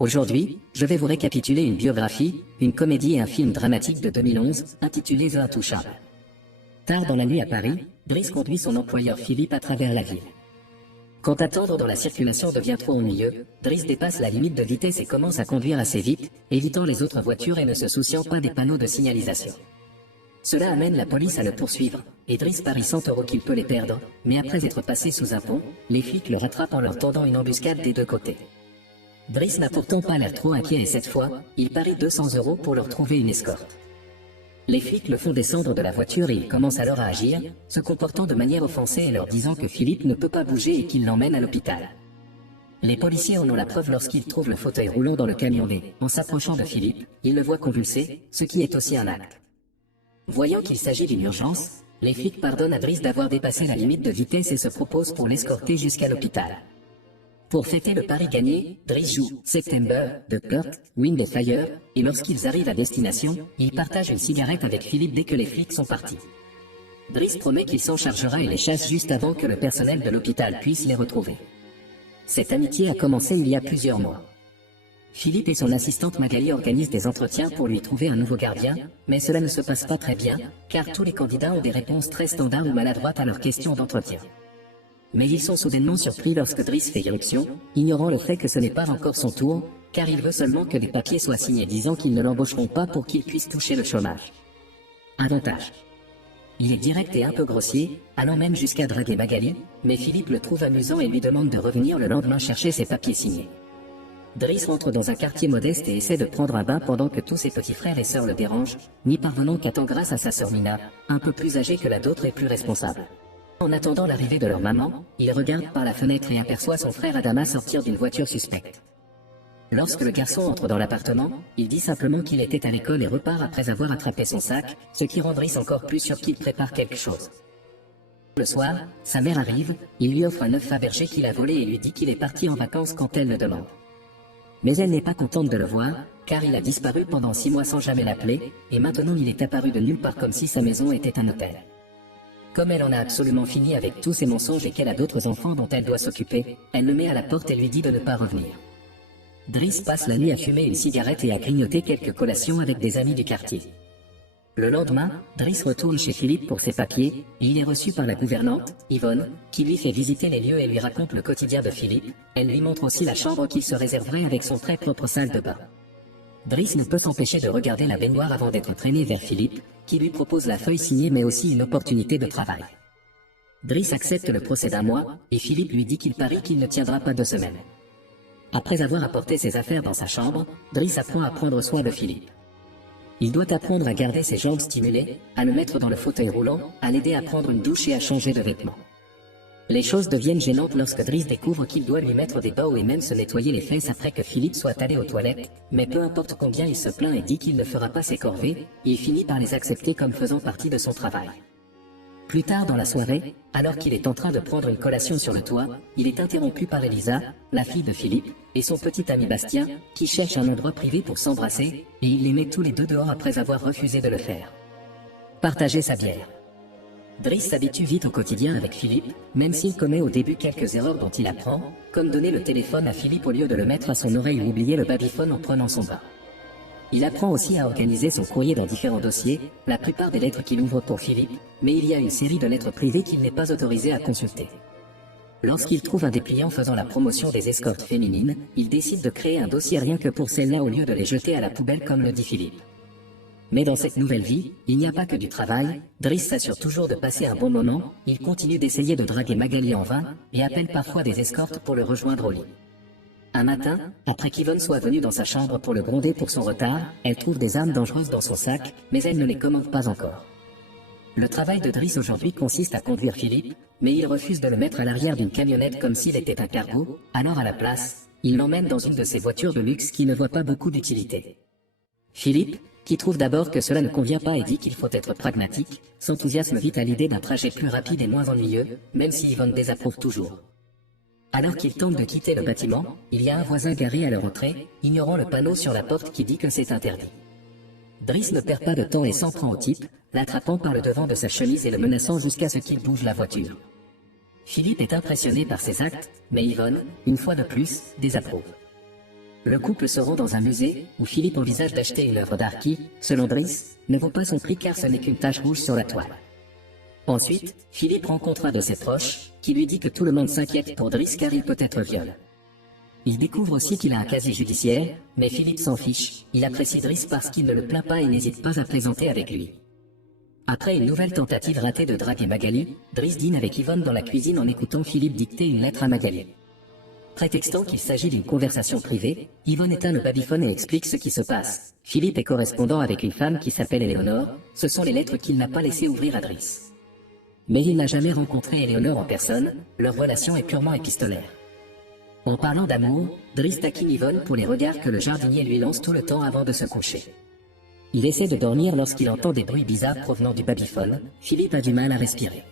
Aujourd'hui, je vais vous récapituler une biographie, une comédie et un film dramatique de 2011, intitulé The Intouchable. Tard dans la nuit à Paris, Driss conduit son employeur Philippe à travers la ville. Quand attendre dans la circulation devient trop ennuyeux, Driss dépasse la limite de vitesse et commence à conduire assez vite, évitant les autres voitures et ne se souciant pas des panneaux de signalisation. Cela amène la police à le poursuivre, et Driss parie 100 € qu'il peut les perdre, mais après être passé sous un pont, les flics le rattrapent en leur tendant une embuscade des deux côtés. Driss n'a pourtant pas l'air trop inquiet et cette fois, il parie 200 € pour leur trouver une escorte. Les flics le font descendre de la voiture et il commence alors à agir, se comportant de manière offensée et leur disant que Philippe ne peut pas bouger et qu'il l'emmène à l'hôpital. Les policiers en ont la preuve lorsqu'ils trouvent le fauteuil roulant dans le camion B. En s'approchant de Philippe, ils le voient convulser, ce qui est aussi un acte. Voyant qu'il s'agit d'une urgence, les flics pardonnent à Driss d'avoir dépassé la limite de vitesse et se proposent pour l'escorter jusqu'à l'hôpital. Pour fêter le pari gagné, Driss joue September de Kurt, Wind of Fire, et lorsqu'ils arrivent à destination, ils partagent une cigarette avec Philippe dès que les flics sont partis. Driss promet qu'il s'en chargera et les chasse juste avant que le personnel de l'hôpital puisse les retrouver. Cette amitié a commencé il y a plusieurs mois. Philippe et son assistante Magali organisent des entretiens pour lui trouver un nouveau gardien, mais cela ne se passe pas très bien, car tous les candidats ont des réponses très standards ou maladroites à leurs questions d'entretien. Mais ils sont soudainement surpris lorsque Driss fait irruption, ignorant le fait que ce n'est pas encore son tour, car il veut seulement que des papiers soient signés disant qu'ils ne l'embaucheront pas pour qu'il puisse toucher le chômage. Avantage. Il est direct et un peu grossier, allant même jusqu'à draguer Magali, mais Philippe le trouve amusant et lui demande de revenir le lendemain chercher ses papiers signés. Driss rentre dans un quartier modeste et essaie de prendre un bain pendant que tous ses petits frères et sœurs le dérangent, n'y parvenant qu'à temps grâce à sa sœur Nina, un peu plus âgée que la d'autres et plus responsable. En attendant l'arrivée de leur maman, il regarde par la fenêtre et aperçoit son frère Adama sortir d'une voiture suspecte. Lorsque le garçon entre dans l'appartement, il dit simplement qu'il était à l'école et repart après avoir attrapé son sac, ce qui rend Driss encore plus sûr qu'il prépare quelque chose. Le soir, sa mère arrive, il lui offre un œuf Fabergé qu'il a volé et lui dit qu'il est parti en vacances quand elle le demande. Mais elle n'est pas contente de le voir, car il a disparu pendant 6 mois sans jamais l'appeler, et maintenant il est apparu de nulle part comme si sa maison était un hôtel. Comme elle en a absolument fini avec tous ses mensonges et qu'elle a d'autres enfants dont elle doit s'occuper, elle le met à la porte et lui dit de ne pas revenir. Driss passe la nuit à fumer une cigarette et à grignoter quelques collations avec des amis du quartier. Le lendemain, Driss retourne chez Philippe pour ses papiers, et il est reçu par la gouvernante, Yvonne, qui lui fait visiter les lieux et lui raconte le quotidien de Philippe. Elle lui montre aussi la chambre qu'il se réserverait avec son très propre salle de bain. Driss ne peut s'empêcher de regarder la baignoire avant d'être traîné vers Philippe, qui lui propose la feuille signée mais aussi une opportunité de travail. Driss accepte le procès d'un mois, et Philippe lui dit qu'il parie qu'il ne tiendra pas 2 semaines. Après avoir apporté ses affaires dans sa chambre, Driss apprend à prendre soin de Philippe. Il doit apprendre à garder ses jambes stimulées, à le mettre dans le fauteuil roulant, à l'aider à prendre une douche et à changer de vêtements. Les choses deviennent gênantes lorsque Driss découvre qu'il doit lui mettre des baos et même se nettoyer les fesses après que Philippe soit allé aux toilettes, mais peu importe combien il se plaint et dit qu'il ne fera pas ses corvées, il finit par les accepter comme faisant partie de son travail. Plus tard dans la soirée, alors qu'il est en train de prendre une collation sur le toit, il est interrompu par Elisa, la fille de Philippe, et son petit ami Bastien, qui cherche un endroit privé pour s'embrasser, et il les met tous les deux dehors après avoir refusé de le faire. Partager sa bière. Driss s'habitue vite au quotidien avec Philippe, même s'il commet au début quelques erreurs dont il apprend, comme donner le téléphone à Philippe au lieu de le mettre à son oreille ou oublier le babyphone en prenant son bain. Il apprend aussi à organiser son courrier dans différents dossiers, la plupart des lettres qu'il ouvre pour Philippe, mais il y a une série de lettres privées qu'il n'est pas autorisé à consulter. Lorsqu'il trouve un dépliant faisant la promotion des escortes féminines, il décide de créer un dossier rien que pour celles-là au lieu de les jeter à la poubelle comme le dit Philippe. Mais dans cette nouvelle vie, il n'y a pas que du travail, Driss s'assure toujours de passer un bon moment, il continue d'essayer de draguer Magali en vain, et appelle parfois des escortes pour le rejoindre au lit. Un matin, après qu'Yvonne soit venue dans sa chambre pour le gronder pour son retard, elle trouve des armes dangereuses dans son sac, mais elle ne les commande pas encore. Le travail de Driss aujourd'hui consiste à conduire Philippe, mais il refuse de le mettre à l'arrière d'une camionnette comme s'il était un cargo, alors à la place, il l'emmène dans une de ses voitures de luxe qui ne voit pas beaucoup d'utilité. Philippe, qui trouve d'abord que cela ne convient pas et dit qu'il faut être pragmatique, s'enthousiasme vite à l'idée d'un trajet plus rapide et moins ennuyeux, même si Yvonne désapprouve toujours. Alors qu'il tente de quitter le bâtiment, il y a un voisin garé à leur entrée, ignorant le panneau sur la porte qui dit que c'est interdit. Driss ne perd pas de temps et s'en prend au type, l'attrapant par le devant de sa chemise et le menaçant jusqu'à ce qu'il bouge la voiture. Philippe est impressionné par ses actes, mais Yvonne, une fois de plus, désapprouve. Le couple se rend dans un musée, où Philippe envisage d'acheter une œuvre d'art qui, selon Driss, ne vaut pas son prix car ce n'est qu'une tache rouge sur la toile. Ensuite, Philippe rencontre un de ses proches, qui lui dit que tout le monde s'inquiète pour Driss car il peut être viol. Il découvre aussi qu'il a un casier judiciaire, mais Philippe s'en fiche, il apprécie Driss parce qu'il ne le plaint pas et n'hésite pas à plaisanter avec lui. Après une nouvelle tentative ratée de draguer Magali, Driss dîne avec Yvonne dans la cuisine en écoutant Philippe dicter une lettre à Magali. Prétextant qu'il s'agit d'une conversation privée, Yvonne éteint le babyphone et explique ce qui se passe. Philippe est correspondant avec une femme qui s'appelle Éléonore, ce sont les lettres qu'il n'a pas laissé ouvrir à Driss. Mais il n'a jamais rencontré Éléonore en personne, leur relation est purement épistolaire. En parlant d'amour, Driss taquine Yvonne pour les regards que le jardinier lui lance tout le temps avant de se coucher. Il essaie de dormir lorsqu'il entend des bruits bizarres provenant du babyphone, Philippe a du mal à respirer.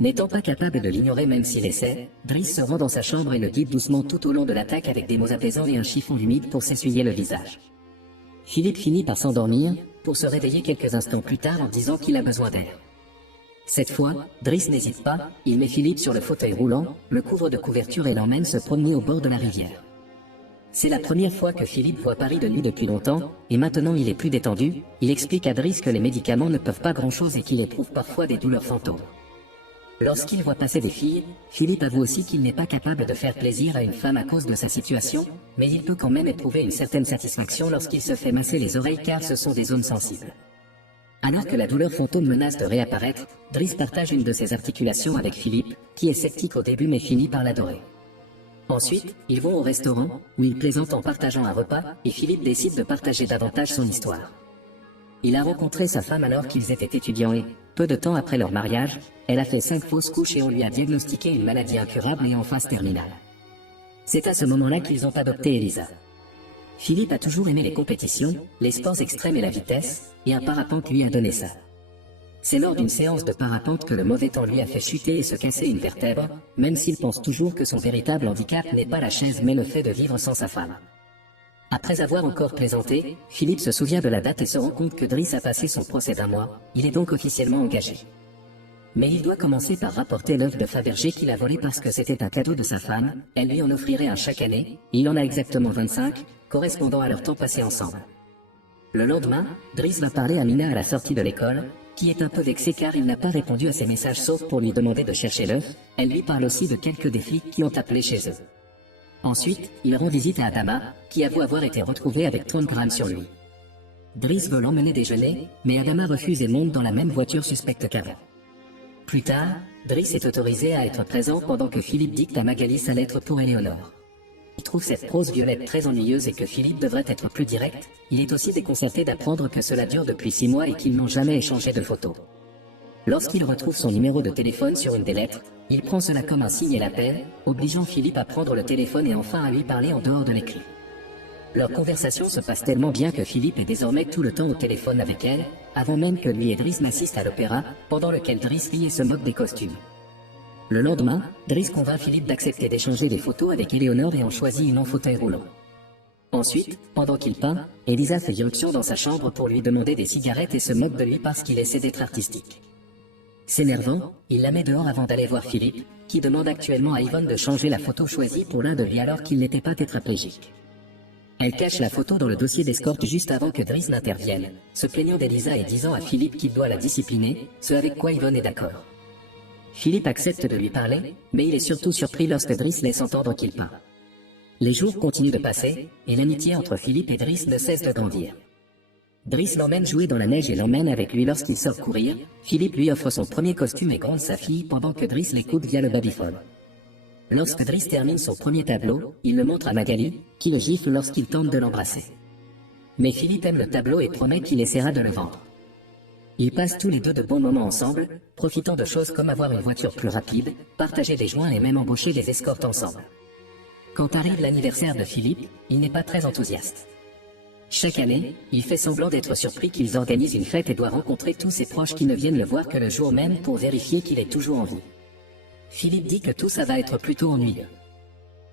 N'étant pas capable de l'ignorer même s'il essaie, Driss se rend dans sa chambre et le guide doucement tout au long de l'attaque avec des mots apaisants et un chiffon humide pour s'essuyer le visage. Philippe finit par s'endormir, pour se réveiller quelques instants plus tard en disant qu'il a besoin d'air. Cette fois, Driss n'hésite pas, il met Philippe sur le fauteuil roulant, le couvre de couverture et l'emmène se promener au bord de la rivière. C'est la première fois que Philippe voit Paris de nuit depuis longtemps, et maintenant il est plus détendu, il explique à Driss que les médicaments ne peuvent pas grand-chose et qu'il éprouve parfois des douleurs fantômes. Lorsqu'il voit passer des filles, Philippe avoue aussi qu'il n'est pas capable de faire plaisir à une femme à cause de sa situation, mais il peut quand même éprouver une certaine satisfaction lorsqu'il se fait masser les oreilles car ce sont des zones sensibles. Alors que la douleur fantôme menace de réapparaître, Driss partage une de ses articulations avec Philippe, qui est sceptique au début mais finit par l'adorer. Ensuite, ils vont au restaurant, où ils plaisantent en partageant un repas, et Philippe décide de partager davantage son histoire. Il a rencontré sa femme alors qu'ils étaient étudiants et, peu de temps après leur mariage, elle a fait 5 fausses couches et on lui a diagnostiqué une maladie incurable et en phase terminale. C'est à ce moment-là qu'ils ont adopté Elisa. Philippe a toujours aimé les compétitions, les sports extrêmes et la vitesse, et un parapente lui a donné ça. C'est lors d'une séance de parapente que le mauvais temps lui a fait chuter et se casser une vertèbre, même s'il pense toujours que son véritable handicap n'est pas la chaise mais le fait de vivre sans sa femme. Après avoir encore plaisanté, Philippe se souvient de la date et se rend compte que Driss a passé son procès d'1 mois, il est donc officiellement engagé. Mais il doit commencer par rapporter l'œuf de Fabergé qu'il a volé parce que c'était un cadeau de sa femme, elle lui en offrirait un chaque année, et il en a exactement 25, correspondant à leur temps passé ensemble. Le lendemain, Driss va parler à Mina à la sortie de l'école, qui est un peu vexée car il n'a pas répondu à ses messages sauf pour lui demander de chercher l'œuf, elle lui parle aussi de quelques des flics qui ont appelé chez eux. Ensuite, il rend visite à Adama, qui avoue avoir été retrouvé avec 30 grammes sur lui. Driss veut l'emmener déjeuner, mais Adama refuse et monte dans la même voiture suspecte qu'avant. Plus tard, Driss est autorisé à être présent pendant que Philippe dicte à Magali sa lettre pour Éléonore. Il trouve cette prose violette très ennuyeuse et que Philippe devrait être plus direct, il est aussi déconcerté d'apprendre que cela dure depuis 6 mois et qu'ils n'ont jamais échangé de photos. Lorsqu'il retrouve son numéro de téléphone sur une des lettres, il prend cela comme un signe et l'appelle, obligeant Philippe à prendre le téléphone et enfin à lui parler en dehors de l'écrit. Leur conversation se passe tellement bien que Philippe est désormais tout le temps au téléphone avec elle, avant même que lui et Driss n'assistent à l'opéra, pendant lequel Driss rit et se moque des costumes. Le lendemain, Driss convainc Philippe d'accepter d'échanger des photos avec Éléonore et en choisit une en fauteuil roulant. Ensuite, pendant qu'il peint, Elisa fait irruption dans sa chambre pour lui demander des cigarettes et se moque de lui parce qu'il essaie d'être artistique. S'énervant, il la met dehors avant d'aller voir Philippe, qui demande actuellement à Yvonne de changer la photo choisie pour l'un de lui alors qu'il n'était pas tétraplégique. Elle cache la photo dans le dossier d'escorte juste avant que Driss n'intervienne, se plaignant d'Elisa et disant à Philippe qu'il doit la discipliner, ce avec quoi Yvonne est d'accord. Philippe accepte de lui parler, mais il est surtout surpris lorsque Driss laisse entendre qu'il peint. Les jours continuent de passer, et l'amitié entre Philippe et Driss ne cesse de grandir. Driss l'emmène jouer dans la neige et l'emmène avec lui lorsqu'il sort courir, Philippe lui offre son premier costume et gronde sa fille pendant que Driss l'écoute via le babyphone. Lorsque Driss termine son premier tableau, il le montre à Magali, qui le gifle lorsqu'il tente de l'embrasser. Mais Philippe aime le tableau et promet qu'il essaiera de le vendre. Ils passent tous les deux de bons moments ensemble, profitant de choses comme avoir une voiture plus rapide, partager des joints et même embaucher des escortes ensemble. Quand arrive l'anniversaire de Philippe, il n'est pas très enthousiaste. Chaque année, il fait semblant d'être surpris qu'ils organisent une fête et doit rencontrer tous ses proches qui ne viennent le voir que le jour même pour vérifier qu'il est toujours en vie. Philippe dit que tout ça va être plutôt ennuyeux.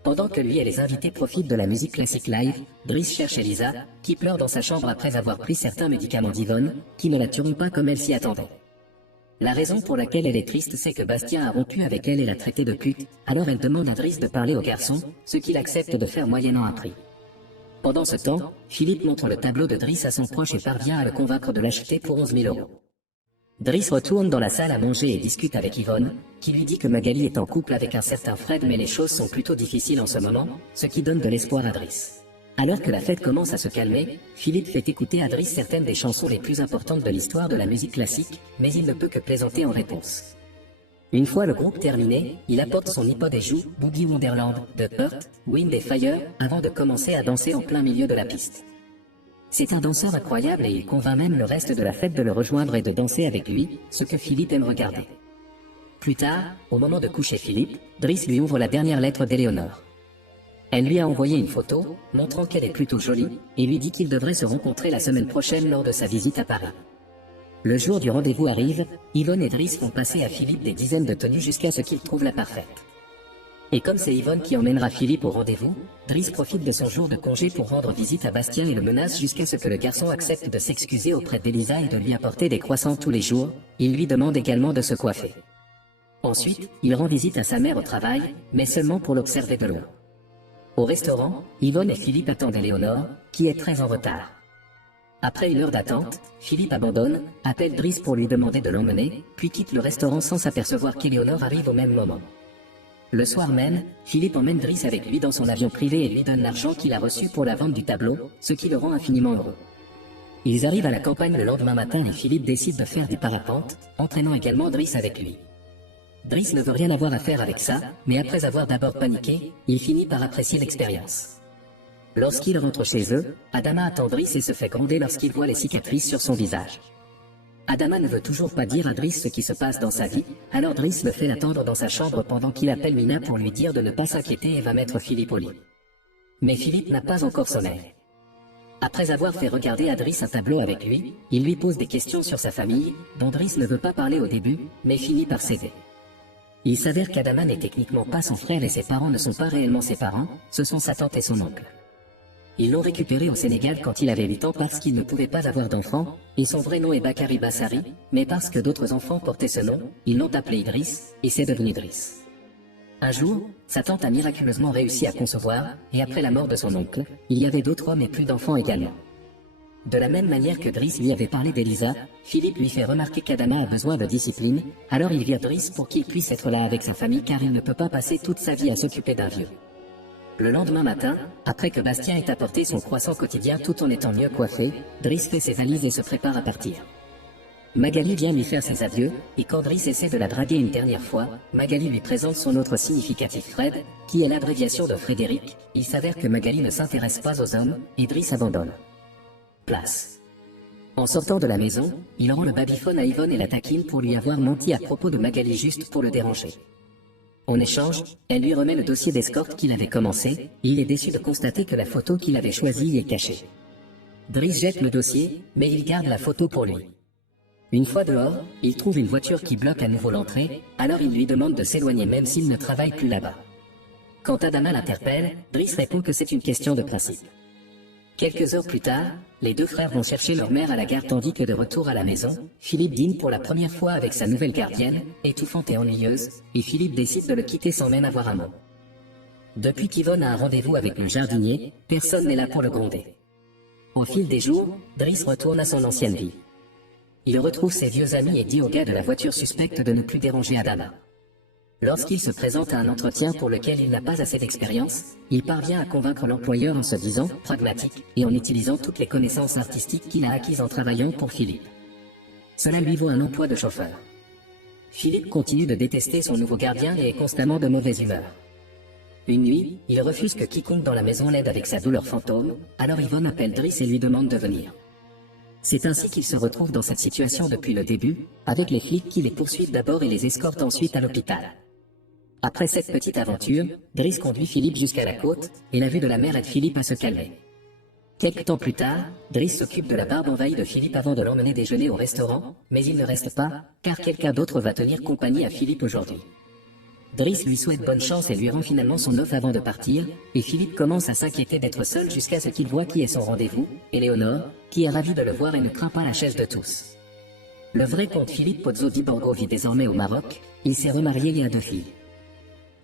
Pendant que lui et les invités profitent de la musique classique live, Driss cherche Elisa, qui pleure dans sa chambre après avoir pris certains médicaments d'Yvonne, qui ne la tueront pas comme elle s'y attendait. La raison pour laquelle elle est triste c'est que Bastien a rompu avec elle et l'a traitée de pute, alors elle demande à Driss de parler au garçon, ce qu'il accepte de faire moyennant un prix. Pendant ce temps, Philippe montre le tableau de Driss à son proche et parvient à le convaincre de l'acheter pour 11 000 €. Driss retourne dans la salle à manger et discute avec Yvonne, qui lui dit que Magali est en couple avec un certain Fred mais les choses sont plutôt difficiles en ce moment, ce qui donne de l'espoir à Driss. Alors que la fête commence à se calmer, Philippe fait écouter à Driss certaines des chansons les plus importantes de l'histoire de la musique classique, mais il ne peut que plaisanter en réponse. Une fois le groupe terminé, il apporte son iPod et joue Boogie Wonderland de Earth, Wind and Fire avant de commencer à danser en plein milieu de la piste. C'est un danseur incroyable et il convainc même le reste de la fête de le rejoindre et de danser avec lui, ce que Philippe aime regarder. Plus tard, au moment de coucher Philippe, Driss lui ouvre la dernière lettre d'Éléonore. Elle lui a envoyé une photo, montrant qu'elle est plutôt jolie, et lui dit qu'ils devraient se rencontrer la semaine prochaine lors de sa visite à Paris. Le jour du rendez-vous arrive, Yvonne et Driss font passer à Philippe des dizaines de tenues jusqu'à ce qu'il trouve la parfaite. Et comme c'est Yvonne qui emmènera Philippe au rendez-vous, Driss profite de son jour de congé pour rendre visite à Bastien et le menace jusqu'à ce que le garçon accepte de s'excuser auprès d'Elisa et de lui apporter des croissants tous les jours. Il lui demande également de se coiffer. Ensuite, il rend visite à sa mère au travail, mais seulement pour l'observer de loin. Au restaurant, Yvonne et Philippe attendent Éléonore, qui est très en retard. Après une heure d'attente, Philippe abandonne, appelle Driss pour lui demander de l'emmener, puis quitte le restaurant sans s'apercevoir qu'Éléonore arrive au même moment. Le soir même, Philippe emmène Driss avec lui dans son avion privé et lui donne l'argent qu'il a reçu pour la vente du tableau, ce qui le rend infiniment heureux. Ils arrivent à la campagne le lendemain matin et Philippe décide de faire du parapente, entraînant également Driss avec lui. Driss ne veut rien avoir à faire avec ça, mais après avoir d'abord paniqué, il finit par apprécier l'expérience. Lorsqu'ils rentrent chez eux, Adama attend Driss et se fait gronder lorsqu'il voit les cicatrices sur son visage. Adama ne veut toujours pas dire à Driss ce qui se passe dans sa vie, alors Driss le fait attendre dans sa chambre pendant qu'il appelle Mina pour lui dire de ne pas s'inquiéter et va mettre Philippe au lit. Mais Philippe n'a pas encore sommeil. Après avoir fait regarder à Driss un tableau avec lui, il lui pose des questions sur sa famille, dont Driss ne veut pas parler au début, mais finit par céder. Il s'avère qu'Adama n'est techniquement pas son frère et ses parents ne sont pas réellement ses parents, ce sont sa tante et son oncle. Ils l'ont récupéré au Sénégal quand il avait 8 ans parce qu'il ne pouvait pas avoir d'enfants, et son vrai nom est Bakary Bassari, mais parce que d'autres enfants portaient ce nom, ils l'ont appelé Idriss, et c'est devenu Driss. Un jour, sa tante a miraculeusement réussi à concevoir, et après la mort de son oncle, il y avait d'autres hommes et plus d'enfants également. De la même manière que Driss lui avait parlé d'Elisa, Philippe lui fait remarquer qu'Adama a besoin de discipline, alors il vire Driss pour qu'il puisse être là avec sa famille car il ne peut pas passer toute sa vie à s'occuper d'un vieux. Le lendemain matin, après que Bastien ait apporté son croissant quotidien tout en étant mieux coiffé, Driss fait ses valises et se prépare à partir. Magali vient lui faire ses adieux, et quand Driss essaie de la draguer une dernière fois, Magali lui présente son autre significatif Fred, qui est l'abréviation de Frédéric. Il s'avère que Magali ne s'intéresse pas aux hommes, et Driss abandonne. Place. En sortant de la maison, il rend le babyphone à Yvonne et la taquine pour lui avoir menti à propos de Magali juste pour le déranger. En échange, elle lui remet le dossier d'escorte qu'il avait commencé, il est déçu de constater que la photo qu'il avait choisie est cachée. Driss jette le dossier, mais il garde la photo pour lui. Une fois dehors, il trouve une voiture qui bloque à nouveau l'entrée, alors il lui demande de s'éloigner même s'il ne travaille plus là-bas. Quand Adama l'interpelle, Driss répond que c'est une question de principe. Quelques heures plus tard, les deux frères vont chercher leur mère à la gare tandis que de retour à la maison, Philippe dîne pour la première fois avec sa nouvelle gardienne, étouffante et ennuyeuse, et Philippe décide de le quitter sans même avoir un mot. Depuis qu'Yvonne a un rendez-vous avec le jardinier, personne n'est là pour le gronder. Au fil des jours, Driss retourne à son ancienne vie. Il retrouve ses vieux amis et dit au gars de la voiture suspecte de ne plus déranger Adama. Lorsqu'il se présente à un entretien pour lequel il n'a pas assez d'expérience, il parvient à convaincre l'employeur en se disant pragmatique et en utilisant toutes les connaissances artistiques qu'il a acquises en travaillant pour Philippe. Cela lui vaut un emploi de chauffeur. Philippe continue de détester son nouveau gardien et est constamment de mauvaise humeur. Une nuit, il refuse que quiconque dans la maison l'aide avec sa douleur fantôme, alors Yvonne appelle Driss et lui demande de venir. C'est ainsi qu'il se retrouve dans cette situation depuis le début, avec les flics qui les poursuivent d'abord et les escortent ensuite à l'hôpital. Après cette petite aventure, Driss conduit Philippe jusqu'à la côte, et la vue de la mer aide Philippe à se calmer. Quelque temps plus tard, Driss s'occupe de la barbe envahie de Philippe avant de l'emmener déjeuner au restaurant, mais il ne reste pas, car quelqu'un d'autre va tenir compagnie à Philippe aujourd'hui. Driss lui souhaite bonne chance et lui rend finalement son offre avant de partir, et Philippe commence à s'inquiéter d'être seul jusqu'à ce qu'il voit qui est son rendez-vous, Éléonore, qui est ravie de le voir et ne craint pas la chaise de tous. Le vrai comte Philippe Pozzo di Borgo vit désormais au Maroc, il s'est remarié et a 2 filles.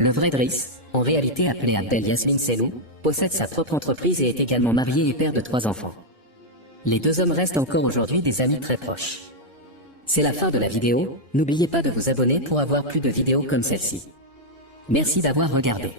Le vrai Driss, en réalité appelé Abdel Yasmine Selou, possède sa propre entreprise et est également marié et père de 3 enfants. Les deux hommes restent encore aujourd'hui des amis très proches. C'est la fin de la vidéo, n'oubliez pas de vous abonner pour avoir plus de vidéos comme celle-ci. Merci d'avoir regardé.